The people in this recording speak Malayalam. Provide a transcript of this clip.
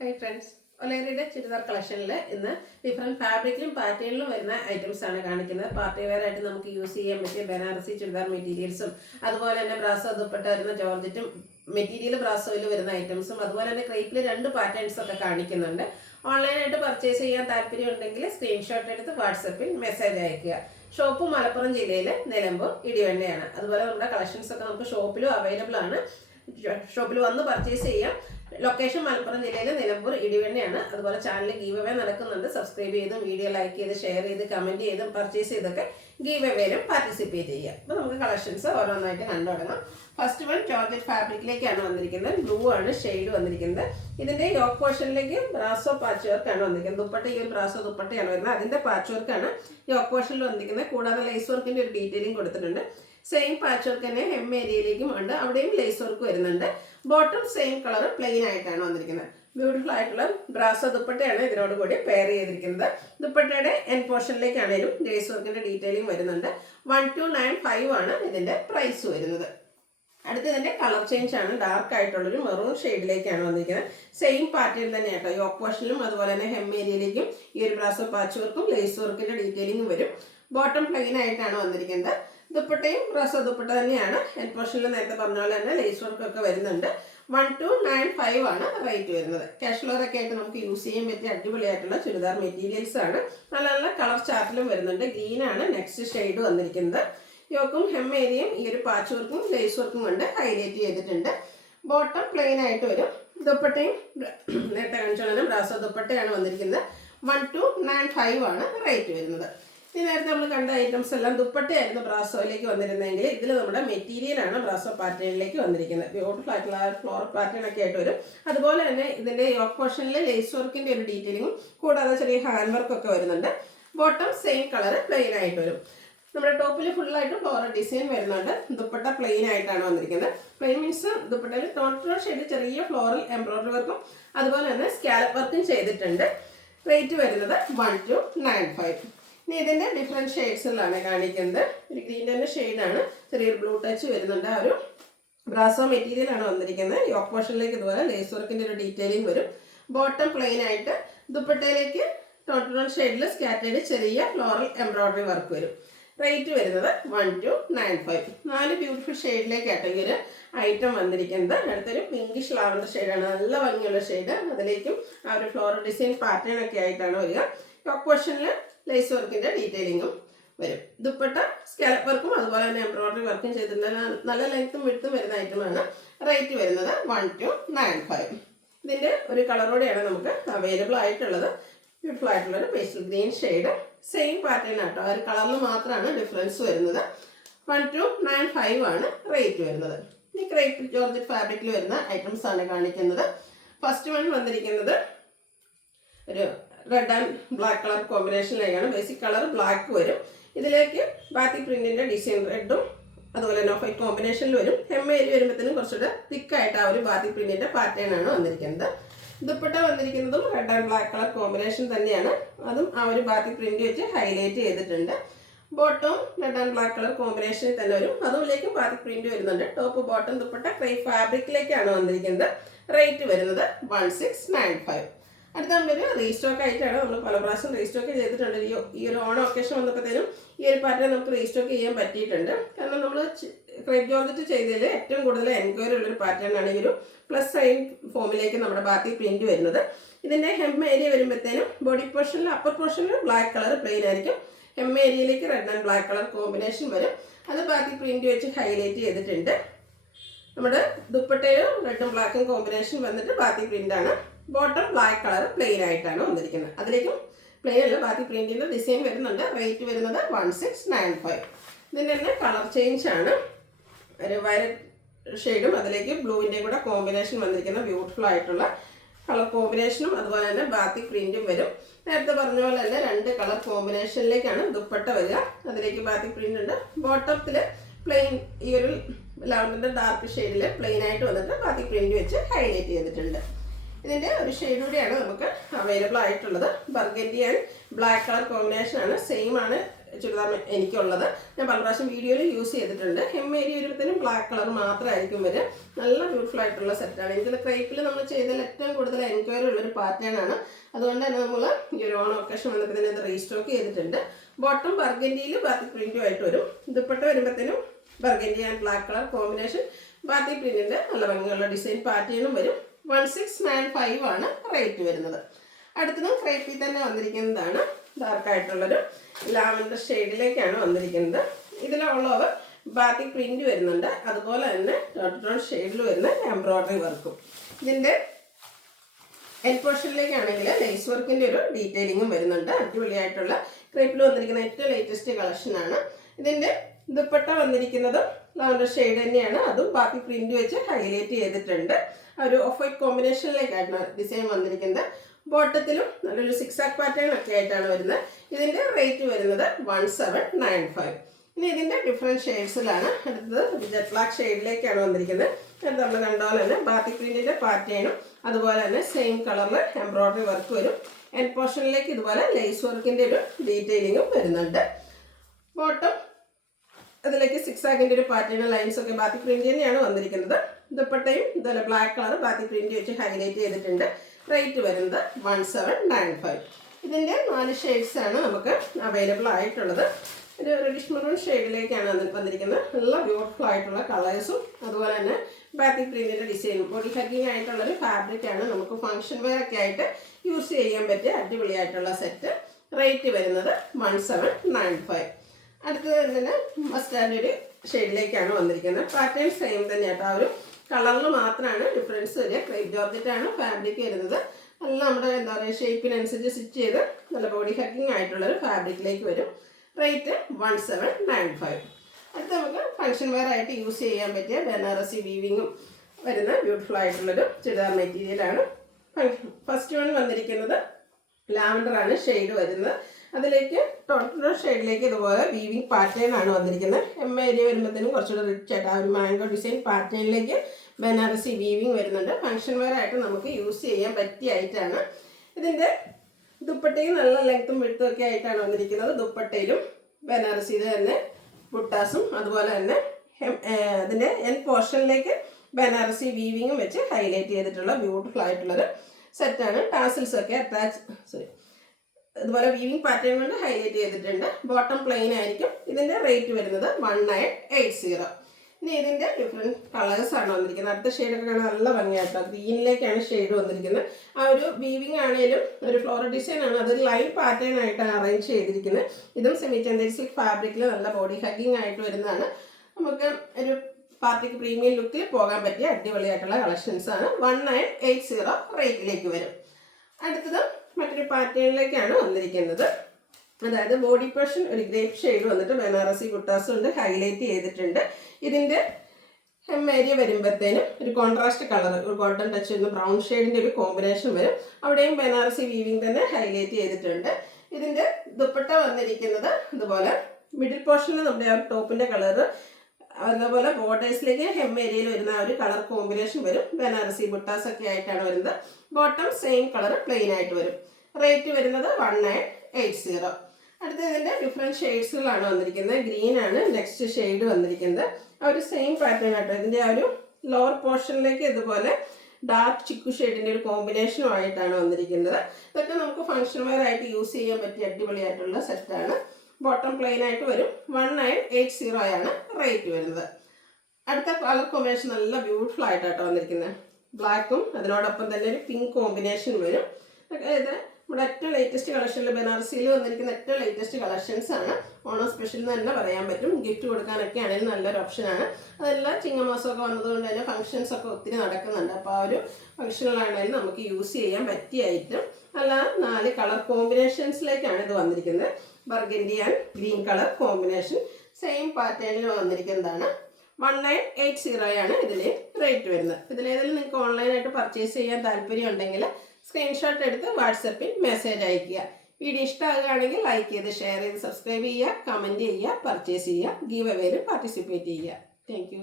Hi friends, ഒലേറിയുടെ ചുരിദാർ കളക്ഷനിൽ ഇന്ന് ഡിഫറെൻറ്റ് ഫാബ്രിക്കിലും പാറ്റേണിലും വരുന്ന ഐറ്റംസ് ആണ് കാണിക്കുന്നത്. പാർട്ടി വെയർ ആയിട്ട് നമുക്ക് യൂസ് ചെയ്യാൻ പറ്റിയ ബനാറസി ചുരിദാർ മെറ്റീരിയൽസും അതുപോലെ തന്നെ ബ്രാസോ ദുപ്പട്ട വരുന്ന ജോർജറ്റും മെറ്റീരിയൽ ബ്രാസോയിൽ വരുന്ന ഐറ്റംസും അതുപോലെ തന്നെ ക്രേപ്പിൽ 2 പാറ്റേൺസ് ഒക്കെ കാണിക്കുന്നുണ്ട്. ഓൺലൈനായിട്ട് പർച്ചേസ് ചെയ്യാൻ താല്പര്യം ഉണ്ടെങ്കിൽ സ്ക്രീൻഷോട്ട് എടുത്ത് വാട്സപ്പിൽ മെസ്സേജ് അയയ്ക്കുക. ഷോപ്പ് മലപ്പുറം ജില്ലയിലെ നിലമ്പൂർ ഇടിവണ്ണയാണ്. അതുപോലെ നമ്മുടെ കളക്ഷൻസ് ഒക്കെ നമുക്ക് ഷോപ്പിലും അവൈലബിൾ ആണ്. ഷോപ്പിൽ വന്ന് പർച്ചേസ് ചെയ്യാം. ലൊക്കേഷൻ മലപ്പുറം ജില്ലയിലെ നിലമ്പൂർ ഇടിവണ്ണയാണ്. അതുപോലെ ചാനൽ ഗീവ് അവേ നടക്കുന്നുണ്ട്. സബ്സ്ക്രൈബ് ചെയ്തും വീഡിയോ ലൈക്ക് ചെയ്ത് ഷെയർ ചെയ്ത് കമൻറ്റ് ചെയ്തും പർച്ചേസ് ചെയ്തൊക്കെ ഗീവ് അവേയിലും പാർട്ടിസിപ്പേറ്റ് ചെയ്യുക. അപ്പോൾ നമുക്ക് കളക്ഷൻസ് ഓരോന്നായിട്ട് കണ്ടു തുടങ്ങാം. ഫസ്റ്റ് വൺ ജോർജറ്റ് ഫാബ്രിക്കിലേക്കാണ് വന്നിരിക്കുന്നത്. ബ്ലൂ ആണ് ഷെയ്ഡ് വന്നിരിക്കുന്നത്. ഇതിൻ്റെ യോക്ക് പോർഷനിലേക്ക് ബ്രാസോ പാച്ച് വർക്കാണ് വന്നിരിക്കുന്നത്. ദുപ്പട്ട ഈ ഒരു ബ്രാസോ ദുപ്പട്ടയാണ് വരുന്നത്. അതിൻ്റെ പാച്ച് വർക്കാണ് യോക്ക് പോർഷനിൽ വന്നിരിക്കുന്നത്. കൂടാതെ ലേസ് വർക്കിൻ്റെ ഒരു ഡീറ്റെയിലിംഗ് കൊടുത്തിട്ടുണ്ട്. സെയിം പാച്ച് വർക്ക് തന്നെ ഹെം ഏരിയയിലേക്കും ഉണ്ട്. അവിടെയും ലേസ് വർക്ക് വരുന്നുണ്ട്. ബോട്ടം സെയിം കളർ പ്ലെയിൻ ആയിട്ടാണ് വന്നിരിക്കുന്നത്. ബ്യൂട്ടിഫുൾ ആയിട്ടുള്ള ബ്രാസോ ദുപ്പട്ടയാണ് ഇതിനോട് കൂടി പെയർ ചെയ്തിരിക്കുന്നത്. ദുപ്പട്ടയുടെ എൻ പോർഷനിലേക്കാണേലും ലേസ് വർക്കിന്റെ ഡീറ്റെയിലിംഗ് വരുന്നുണ്ട്. 1295 ആണ് ഇതിന്റെ പ്രൈസ് വരുന്നത്. അടുത്ത ഇതിന്റെ കളർ ചേഞ്ച് ആണ്. ഡാർക്ക് ആയിട്ടുള്ളൊരു മെറൂൺ ഷെയ്ഡിലേക്കാണ് വന്നിരിക്കുന്നത്. സെയിം പാറ്റേൺ തന്നെ കേട്ടോ. യോക്ക് പോർഷനിലും അതുപോലെ തന്നെ ഹെം ഏരിയയിലേക്കും ഈ ഒരു ബ്രാസോ പാച്ച് വർക്കും ലേസ് വർക്കിന്റെ ഡീറ്റെയിലിംഗും വരും. ബോട്ടം പ്ലെയിൻ ആയിട്ടാണ് വന്നിരിക്കുന്നത്. ദുപ്പട്ടയും ബ്രാസോ ദുപ്പട്ട തന്നെയാണ്. ഹെഡ് പോർഷനിൽ നേരത്തെ പറഞ്ഞ പോലെ തന്നെ ലേസ് വർക്ക് ഒക്കെ വരുന്നുണ്ട്. 1295 ആണ് റേറ്റ് വരുന്നത്. കാഷ്വലറൊക്കെ ആയിട്ട് നമുക്ക് യൂസ് ചെയ്യാൻ പറ്റിയ അടിപൊളിയായിട്ടുള്ള ചുരിദാർ മെറ്റീരിയൽസ് ആണ്. നല്ല നല്ല കളർ ചാർട്ടിലും വരുന്നുണ്ട്. ഗ്രീൻ ആണ് നെക്സ്റ്റ് ഷെയ്ഡ് വന്നിരിക്കുന്നത്. യോക്കും ഹെം ഏരിയയും ഈ ഒരു പാച്ച് വർക്കും ലേസ് വർക്കും കൊണ്ട് ഹൈലൈറ്റ് ചെയ്തിട്ടുണ്ട്. ബോട്ടം പ്ലെയിൻ ആയിട്ട് വരും. ദുപ്പട്ടയും നേരത്തെ കാണിച്ചോളാം ബ്രാസോ ദുപ്പട്ടയാണ് വന്നിരിക്കുന്നത്. 1295 ആണ് റേറ്റ് വരുന്നത്. ഈ നേരത്തെ നമ്മൾ കണ്ട ഐറ്റംസ് എല്ലാം ദുപ്പട്ടയായിരുന്നു ബ്രാസോയിലേക്ക് വന്നിരുന്നെങ്കിൽ ഇതിൽ നമ്മുടെ മെറ്റീരിയലാണ് ബ്രാസോ പാറ്റേണിലേക്ക് വന്നിരിക്കുന്നത്. ബ്യൂട്ടിഫുൾ ആയിട്ടുള്ള ഫ്ലോറൽ പാറ്റേൺ ഒക്കെ ആയിട്ട് വരും. അതുപോലെ തന്നെ ഇതിൻ്റെ യോക്ക് പോർഷനിൽ ലേസ് വർക്കിൻ്റെ ഒരു ഡീറ്റെയിലിങ്ങും കൂടാതെ ചെറിയ ഹാൻഡ് വർക്കൊക്കെ വരുന്നുണ്ട്. ബോട്ടം സെയിം കളർ പ്ലെയിൻ ആയിട്ട് വരും. നമ്മുടെ ടോപ്പിൽ ഫുള്ളായിട്ട് ഫ്ലോറൽ ഡിസൈൻ വരുന്നുണ്ട്. ദുപ്പട്ട പ്ലെയിൻ ആയിട്ടാണ് വന്നിരിക്കുന്നത്. പ്ലെയിൻ മീൻസ് ദുപ്പട്ടയിൽ ടോട്ടൽ ഷെയ്ഡ് ചെറിയ ഫ്ലോറൽ എംബ്രോയിഡറി വർക്കും അതുപോലെ തന്നെ സ്കാലപ്പ് വർക്കും ചെയ്തിട്ടുണ്ട്. റേറ്റ് വരുന്നത് 1295. ഇനി ഇതിൻ്റെ ഡിഫറെൻറ്റ് ഷെയ്ഡ്സിലാണ് കാണിക്കുന്നത്. ഒരു ഗ്രീൻ്റെ തന്നെ ഷെയ്ഡാണ്. ചെറിയൊരു ബ്ലൂ ടച്ച് വരുന്നുണ്ട്. ആ ഒരു ബ്രാസോ മെറ്റീരിയലാണ് വന്നിരിക്കുന്നത്. യോക്ക് പോർഷനിലേക്ക് ഇതുപോലെ ലേസ് വർക്കിൻ്റെ ഒരു ഡീറ്റെയിലിംഗ് വരും. ബോട്ടം പ്ലെയിൻ ആയിട്ട് ദുപ്പട്ടയിലേക്ക് ടോട്ടൽ ഷെയ്ഡിൽ സ്കാറ്റേഡ് ചെറിയ ഫ്ലോറൽ എംബ്രോയിഡറി വർക്ക് വരും. റേറ്റ് വരുന്നത് 1295. 4 ബ്യൂട്ടിഫുൾ ഷെയ്ഡിലേക്കാട്ടോ ഈ ഒരു ഐറ്റം വന്നിരിക്കുന്നത്. അടുത്തൊരു പിങ്കിഷ് ലാവൻഡർ ഷെയ്ഡാണ്. നല്ല ഭംഗിയുള്ള ഷെയ്ഡ്. അതിലേക്കും ആ ഒരു ഫ്ലോറൽ ഡിസൈൻ പാറ്റേൺ ഒക്കെ ആയിട്ടാണ് വരിക. യോക്ക് പോർഷനിൽ ലേസ് വർക്കിൻ്റെ ഡീറ്റെയിലിങ്ങും വരും. ദുപ്പട്ട സ്കാലപ്പ് വർക്കും അതുപോലെ തന്നെ എംബ്രോയിഡറി വർക്കും ചെയ്തിട്ടുണ്ട്. നല്ല ലെങ്ത്തും വിഡ്ത്തും വരുന്ന ഐറ്റമാണ്. റേറ്റ് വരുന്നത് 1295. ഇതിൻ്റെ ഒരു കളറോടെയാണ് നമുക്ക് അവൈലബിൾ ആയിട്ടുള്ളത്. ബ്യൂട്ടിഫുൾ ആയിട്ടുള്ളൊരു pastel green shade. Same pattern ആട്ടോ. ആ ഒരു കളറിൽ മാത്രമാണ് ഡിഫറൻസ് വരുന്നത്. 1295 ആണ് റേറ്റ് വരുന്നത്. ഈ ക്രേപ്പ് ജോർജറ്റ് ഫാബ്രിക്കിൽ വരുന്ന ഐറ്റംസ് ആണ് കാണിക്കുന്നത്. ഫസ്റ്റ് വൺ വന്നിരിക്കുന്നത് ഒരു റെഡ് ആൻഡ് ബ്ലാക്ക് കളർ കോമ്പിനേഷനിലേക്കാണ്. ബേസിക് കളർ ബ്ലാക്ക് വരും. ഇതിലേക്ക് ബാത്തി പ്രിന്റിന്റെ ഡിസൈൻ റെഡും അതുപോലെ തന്നെ ഓഫ് വൈറ്റ് കോമ്പിനേഷനിൽ വരും. ഹെം ഏരിയ വരുമ്പോഴത്തേനും കുറച്ചുകൂടെ തിക്കായിട്ട് ആ ഒരു ബാത്തി പ്രിന്റിന്റെ പാറ്റേൺ ആണ് വന്നിരിക്കുന്നത്. ദുപ്പട്ട വന്നിരിക്കുന്നതും red and black colour combination തന്നെയാണ്. അതും ആ ഒരു ബാത്തി പ്രിന്റ് വെച്ച് ഹൈലൈറ്റ് ചെയ്തിട്ടുണ്ട്. ബോട്ടവും റെഡ് ആൻഡ് ബ്ലാക്ക് കളർ കോമ്പിനേഷനിൽ തന്നെ വരും. അതുമില്ലേക്കും ബാത്തി പ്രിന്റ് വരുന്നുണ്ട്. ടോപ്പ് ബോട്ടം ദുപ്പട്ട ക്രേപ്പ് ഫാബ്രിക്കിലേക്കാണ് വന്നിരിക്കുന്നത്. റേറ്റ് വരുന്നത് 1695. അടുത്ത നമ്മളൊരു റീസ്റ്റോക്ക് ആയിട്ടാണ്. നമ്മൾ പല പ്രാവശ്യം റീസ്റ്റോക്ക് ചെയ്തിട്ടുണ്ട്. ഈ ഒരു ഓണം ഒക്കേഷൻ വന്നപ്പോഴത്തേനും ഈ ഒരു പാറ്റേൺ നമുക്ക് റീസ്റ്റോക്ക് ചെയ്യാൻ പറ്റിയിട്ടുണ്ട്. കാരണം നമ്മൾ ക്രേപ്പ് ജോർജറ്റ് ചെയ്തതിൽ ഏറ്റവും കൂടുതൽ എൻക്വയറി ഉള്ളൊരു പാറ്റേൺ ആണ് ഈ ഒരു പ്ലസ് സൈൻ ഫോമിലേക്ക് നമ്മുടെ ബാത്തി പ്രിന്റ് വരുന്നത്. ഇതിൻ്റെ ഹെം ഏരിയ വരുമ്പോഴത്തേനും ബോഡി പോർഷനിൽ അപ്പർ പോർഷനിൽ ബ്ലാക്ക് കളർ പ്ലെയിൻ ആയിരിക്കും. ഹെം ഏരിയയിലേക്ക് red and black colour combination വരും. അത് ബാത്തി പ്രിന്റ് വെച്ച് ഹൈലൈറ്റ് ചെയ്തിട്ടുണ്ട്. നമ്മുടെ ദുപ്പട്ടയിലും റെഡും ബ്ലാക്കും കോമ്പിനേഷൻ വന്നിട്ട് ബാത്തി പ്രിന്റാണ്. ബോട്ടം ബ്ലാക്ക് കളർ പ്ലെയിൻ ആയിട്ടാണ് വന്നിരിക്കുന്നത്. അതിലേക്കും പ്ലെയിൻ അല്ല ബാത്തി പ്രിന്റിൻ്റെ ഡിസൈൻ വരുന്നുണ്ട്. റേറ്റ് വരുന്നത് 1695. ഇതിൻ്റെ തന്നെ കളർ ചേഞ്ച് ആണ്. ഒരു വയലറ്റ് ഷെയ്ഡും അതിലേക്ക് ബ്ലൂവിൻ്റെയും കൂടെ കോമ്പിനേഷൻ വന്നിരിക്കുന്ന ബ്യൂട്ടിഫുൾ ആയിട്ടുള്ള കളർ കോമ്പിനേഷനും അതുപോലെ തന്നെ ബാത്തി പ്രിന്റും വരും. നേരത്തെ പറഞ്ഞ പോലെ തന്നെ 2 കളർ കോമ്പിനേഷനിലേക്കാണ് ദുപ്പട്ട വരിക. അതിലേക്ക് ബാത്തി പ്രിന്റ് ഉണ്ട്. ബോട്ടത്തിൽ പ്ലെയിൻ ഈ ഒരു ലാവൻഡറിൻ്റെ ഡാർക്ക് ഷെയ്ഡിൽ പ്ലെയിൻ ആയിട്ട് വന്നിട്ട് ബാത്തി പ്രിന്റ് വെച്ച് ഹൈലൈറ്റ് ചെയ്തിട്ടുണ്ട്. ഇതിൻ്റെ ഒരു ഷെയ്ഡ് കൂടിയാണ് നമുക്ക് അവൈലബിൾ ആയിട്ടുള്ളത്. Burgundy and black colour combination ആണ്. സെയിം ആണ് ചുരിദാർ എനിക്കുള്ളത്. ഞാൻ പല പ്രാവശ്യം വീഡിയോയിൽ യൂസ് ചെയ്തിട്ടുണ്ട്. hem ഏരിയ വരുമ്പോഴത്തേനും ബ്ലാക്ക് കളർ മാത്രമായിരിക്കും വരിക. നല്ല ബ്യൂട്ടിഫുൾ ആയിട്ടുള്ള സെറ്റാണ്. എനിക്കത് ക്രേപ്പിൽ നമ്മൾ ചെയ്തതിൽ ഏറ്റവും കൂടുതൽ എൻക്വയറി ഉള്ളൊരു പാറ്റേൺ ആണ്. അതുകൊണ്ട് തന്നെ നമ്മൾ ഈ ഒരു ഓണം ഒക്കേഷൻ വന്നപ്പോൾ തന്നെ അത് റീസ്റ്റോക്ക് ചെയ്തിട്ടുണ്ട്. ബോട്ടം ബർഗൻഡിയിൽ ബാത്തിക് പ്രിന്റും ആയിട്ട് വരും. ദുപ്പട്ട വരുമ്പോഴത്തേനും burgundy and black colour combination batik പ്രിന്റിൻ്റെ നല്ല ഭംഗിയുള്ള ഡിസൈൻ പാറ്റേണും വരും. 1695 ആണ് റേറ്റ് വരുന്നത്. അടുത്തത് ക്രേപ്പിൽ തന്നെ വന്നിരിക്കുന്നതാണ്. ഡാർക്കായിട്ടുള്ളൊരു ലാവൻഡർ ഷെയ്ഡിലേക്കാണ് വന്നിരിക്കുന്നത്. ഇതിലുള്ള ബാത്തിക് പ്രിന്റ് വരുന്നുണ്ട്. അതുപോലെ തന്നെ ടോൺ ഷെയ്ഡിൽ വരുന്ന എംബ്രോയ്ഡറി വർക്കും. ഇതിൻ്റെ എൻ പോർഷനിലേക്കാണെങ്കിൽ ലേസ് വർക്കിൻ്റെ ഒരു ഡീറ്റെയിലിങ്ങും വരുന്നുണ്ട്. അടിപൊളിയായിട്ടുള്ള ക്രേപ്പിൽ വന്നിരിക്കുന്ന ഏറ്റവും ലേറ്റസ്റ്റ് കളക്ഷനാണ്. ഇതിൻ്റെ ദുപ്പട്ട വന്നിരിക്കുന്നത് ലാവൻഡർ ഷെയ്ഡ് തന്നെയാണ്. അതും ബാക്കി പ്രിന്റ് വെച്ച് ഹൈലൈറ്റ് ചെയ്തിട്ടുണ്ട്. ഒരു ഓഫ് വൈറ്റ് കോമ്പിനേഷനിലേക്കാണ് ഡിസൈൻ വന്നിരിക്കുന്നത്. ബോട്ടത്തിലും നല്ലൊരു സിക്സാക് പാറ്റേൺ ഒക്കെ ആയിട്ടാണ് വരുന്നത്. ഇതിൻ്റെ റേറ്റ് വരുന്നത് 1795. ഇനി ഇതിൻ്റെ ഡിഫറെൻറ്റ് ഷെയ്ഡ്സിലാണ്. അടുത്തത് ജെറ്റ് ബ്ലാക്ക് ഷെയ്ഡിലേക്കാണ് വന്നിരിക്കുന്നത്. അത് നമ്മൾ കണ്ട പോലെ തന്നെ ബാത്തിക് പ്രിന്റിൻ്റെ പാറ്റേണും അതുപോലെ തന്നെ സെയിം കളറിൽ എംബ്രോയ്ഡറി വർക്ക് വരും. എൻ പോർഷനിലേക്ക് ഇതുപോലെ ലേസ് വർക്കിൻ്റെ ഒരു ഡീറ്റെയിലിങ്ങും വരുന്നുണ്ട്. ബോട്ടം അതിലേക്ക് സിക്സാഗിൻ്റെ ഒരു പാറ്റേൺ ലൈൻസ് ഒക്കെ ബാത്തിക് പ്രിന്റ് തന്നെയാണ് വന്നിരിക്കുന്നത്. ദുപ്പട്ടയും ഇതുപോലെ ബ്ലാക്ക് കളർ ബാത്തിക് പ്രിന്റ് വെച്ച് ഹൈലൈറ്റ് ചെയ്തിട്ടുണ്ട്. റേറ്റ് വരുന്നത് 1795. ഇതിൻ്റെ 4 ഷെയ്ഡ്സ് ആണ് നമുക്ക് അവൈലബിൾ ആയിട്ടുള്ളത്. ഒരു റെഡിഷ് മെറൂൺ ഷെയ്ഡിലേക്കാണ് വന്നിരിക്കുന്നത്. നല്ല ബ്യൂട്ടിഫുൾ ആയിട്ടുള്ള കളേഴ്സും അതുപോലെ തന്നെ ബാത്തിക് പ്രിന്റിൻ്റെ ഡിസൈനും ബോഡി ഹഗ്ഗിങ് ആയിട്ടുള്ളൊരു ഫാബ്രിക്കാണ്. നമുക്ക് ഫംഗ്ഷൻ വെയർ ഒക്കെ ആയിട്ട് യൂസ് ചെയ്യാൻ പറ്റിയ അടിപൊളിയായിട്ടുള്ള സെറ്റ്. റേറ്റ് വരുന്നത് 1795. അടുത്തത് തന്നെ മസ്റ്റാർഡ് ഒരു ഷെയ്ഡിലേക്കാണ് വന്നിരിക്കുന്നത്. പാറ്റേൺ സെയിം തന്നെയാട്ടോ. ആ ഒരു കളറിൽ മാത്രമാണ് ഡിഫറൻസ് വരിക. ക്രേപ്പ് ജോർജറ്റാണ് ഫാബ്രിക് വരുന്നത്. നല്ല നമ്മുടെ എന്താ പറയുക ഷേപ്പിനനുസരിച്ച് സ്റ്റിച്ച് ചെയ്ത് നല്ല ബോഡി ഹഗ്ഗിങ് ആയിട്ടുള്ളൊരു ഫാബ്രിക്കിലേക്ക് വരും. റേറ്റ് 1795. അടുത്ത് നമുക്ക് ഫംഗ്ഷൻ വെയർ ആയിട്ട് യൂസ് ചെയ്യാൻ പറ്റിയ ബനാറസി വീവിങ്ങും വരുന്ന ബ്യൂട്ടിഫുൾ ആയിട്ടുള്ളൊരു ചുരിദാർ മെറ്റീരിയലാണ്. ഫസ്റ്റ് വൺ വന്നിരിക്കുന്നത് ലാവൻഡറാണ് ഷെയ്ഡ് വരുന്നത്. അതിലേക്ക് ടോട്ടൽ ഷെയ്ഡിലേക്ക് ഇതുപോലെ വീവിങ് പാറ്റേൺ ആണ് വന്നിരിക്കുന്നത്. എം ഏരിയ വരുമ്പോഴത്തേനും കുറച്ചുകൂടെ റിച്ച് ആയിട്ട് ആ ഒരു മാംഗോ ഡിസൈൻ പാറ്റേണിലേക്ക് ബനാറസി വീവിങ് വരുന്നുണ്ട്. ഫംഗ്ഷൻ വെയർ ആയിട്ട് നമുക്ക് യൂസ് ചെയ്യാൻ പറ്റിയ ആയിട്ടാണ്. ഇതിൻ്റെ ദുപ്പട്ടയും നല്ല ലെങ്ത്തും വിടുത്തും ഒക്കെ ആയിട്ടാണ് വന്നിരിക്കുന്നത്. ദുപ്പട്ടയിലും ബനാറസിയിൽ തന്നെ ബുട്ടാസും അതുപോലെ തന്നെ അതിൻ്റെ എൻ പോർഷനിലേക്ക് ബനാറസി വീവിങ്ങും വെച്ച് ഹൈലൈറ്റ് ചെയ്തിട്ടുള്ള ബ്യൂട്ടിഫുൾ ആയിട്ടുള്ളൊരു സെറ്റാണ്. ടാസിൽസ് ഒക്കെ അതുപോലെ വീവിങ് പാറ്റേൺ കൊണ്ട് ഹൈലൈറ്റ് ചെയ്തിട്ടുണ്ട്. ബോട്ടം പ്ലെയിൻ ആയിരിക്കും. ഇതിൻ്റെ റേറ്റ് വരുന്നത് 1980. ഇനി ഇതിൻ്റെ ഡിഫറെൻറ്റ് കളേഴ്സാണ് വന്നിരിക്കുന്നത്. അടുത്ത ഷെയ്ഡൊക്കെ കാണാൻ നല്ല ഭംഗിയായിട്ടോ. ഗ്രീനിലേക്കാണ് ഷെയ്ഡ് വന്നിരിക്കുന്നത്. ആ ഒരു വീവിങ് ആണെങ്കിലും ഒരു ഫ്ലോറൽ ഡിസൈൻ ആണ്. അതൊരു ലൈൻ പാറ്റേൺ ആയിട്ടാണ് അറേഞ്ച് ചെയ്തിരിക്കുന്നത്. ഇതും സെമി ചന്ദേരി സിൽക്ക് ഫാബ്രിക്കിൽ നല്ല ബോഡി ഹഗ്ഗിങ് ആയിട്ട് വരുന്നതാണ്. നമുക്ക് ഒരു പാർട്ടിക്ക് പ്രീമിയം ലുക്കിൽ പോകാൻ പറ്റിയ അടിപൊളിയായിട്ടുള്ള കളക്ഷൻസ് ആണ്. 1980 റേറ്റിലേക്ക് വരും. അടുത്തത് മറ്റൊരു പാറ്റേണിലേക്കാണ് വന്നിരിക്കുന്നത്. അതായത് ബോഡി പോർഷൻ ഒരു ഗ്രേപ്പ് ഷെയ്ഡ് വന്നിട്ട് ബനാറസി ബുട്ടാസ് കൊണ്ട് ഹൈലൈറ്റ് ചെയ്തിട്ടുണ്ട്. ഇതിൻ്റെ hem ഏരിയ വരുമ്പോഴത്തേനും ഒരു കോൺട്രാസ്റ്റ് കളർ ഒരു ഗോൾഡൻ ടച്ച് വരുന്ന ബ്രൗൺ ഷെയ്ഡിൻ്റെ ഒരു കോമ്പിനേഷൻ വരും. അവിടെയും ബനാറസി വീവിങ് തന്നെ ഹൈലൈറ്റ് ചെയ്തിട്ടുണ്ട്. ഇതിൻ്റെ ദുപ്പട്ട വന്നിരിക്കുന്നത് ഇതുപോലെ മിഡിൽ പോർഷനിൽ നമ്മുടെ ആ ഒരു ടോപ്പിൻ്റെ കളർ അതുപോലെ ബോർഡേഴ്സിലേക്ക് hem ഏരിയയിൽ വരുന്ന ആ ഒരു കളർ കോമ്പിനേഷൻ വരും. ബനാറസി ബുട്ടാസ് ഒക്കെ ആയിട്ടാണ് വരുന്നത്. ബോട്ടം സെയിം കളർ പ്ലെയിൻ ആയിട്ട് വരും. റേറ്റ് വരുന്നത് 1980. അടുത്ത ഇതിൻ്റെ ഡിഫറെൻറ്റ് ഷെയ്ഡ്സുകളാണ് വന്നിരിക്കുന്നത്. ഗ്രീൻ ആണ് നെക്സ്റ്റ് ഷെയ്ഡ് വന്നിരിക്കുന്നത്. ആ ഒരു സെയിം പാറ്റേൺ ആട്ടോ. ഇതിൻ്റെ ആ ഒരു ലോവർ പോർഷനിലേക്ക് ഇതുപോലെ ഡാർക്ക് ചിക്കു ഷെയ്ഡിൻ്റെ ഒരു കോമ്പിനേഷനും ആയിട്ടാണ് വന്നിരിക്കുന്നത്. ഇതൊക്കെ നമുക്ക് ഫംഗ്ഷൻ വെയർ ആയിട്ട് യൂസ് ചെയ്യാൻ പറ്റിയ അടിപൊളിയായിട്ടുള്ള സെറ്റാണ്. ബോട്ടം പ്ലെയിൻ ആയിട്ട് വരും. 1980 ആണ് റേറ്റ് വരുന്നത്. അടുത്ത കളർ കോമ്പിനേഷൻ നല്ല ബ്യൂട്ടിഫുൾ ആയിട്ടാട്ടോ വന്നിരിക്കുന്നത്. ബ്ലാക്കും അതിനോടൊപ്പം തന്നെ ഒരു പിങ്ക് കോമ്പിനേഷൻ വരും. ഇത് നമ്മുടെ ഏറ്റവും ലേറ്റസ്റ്റ് കളക്ഷനിൽ ബനാറസിയിൽ വന്നിരിക്കുന്ന ഏറ്റവും ലേറ്റസ്റ്റ് കളക്ഷൻസ് ആണ്. ഓണം സ്പെഷ്യൽ എന്ന് തന്നെ പറയാൻ പറ്റും. ഗിഫ്റ്റ് കൊടുക്കാനൊക്കെ ആണെങ്കിലും നല്ലൊരു ഓപ്ഷനാണ്. അതെല്ലാം ചിങ്ങമാസമൊക്കെ വന്നതുകൊണ്ട് തന്നെ ഫംഗ്ഷൻസ് ഒക്കെ ഒത്തിരി നടക്കുന്നുണ്ട്. അപ്പോൾ ആ ഒരു ഫംഗ്ഷനുകളാണെങ്കിലും നമുക്ക് യൂസ് ചെയ്യാൻ പറ്റിയ ഐറ്റം. അല്ല 4 കളർ കോമ്പിനേഷൻസിലേക്കാണ് ഇത് വന്നിരിക്കുന്നത്. Burgundy and green colour combination same പാറ്റേണിൽ വന്നിരിക്കുന്നതാണ്. 1980 ആണ് ഇതിൽ റേറ്റ് വരുന്നത്. ഇതിലേതെങ്കിലും നിങ്ങൾക്ക് ഓൺലൈനായിട്ട് പർച്ചേസ് ചെയ്യാൻ താല്പര്യം ഉണ്ടെങ്കിൽ സ്ക്രീൻഷോട്ട് എടുത്ത് വാട്സപ്പിൽ മെസ്സേജ് അയയ്ക്കുക. വീഡിയോ ഇഷ്ടമാകുകയാണെങ്കിൽ ലൈക്ക് ചെയ്ത് ഷെയർ ചെയ്ത് സബ്സ്ക്രൈബ് ചെയ്യുക, കമൻറ്റ് ചെയ്യുക, പർച്ചേസ് ചെയ്യുക, ഗീവ് അവേയിൽ പാർട്ടിസിപ്പേറ്റ് ചെയ്യുക. Thank you.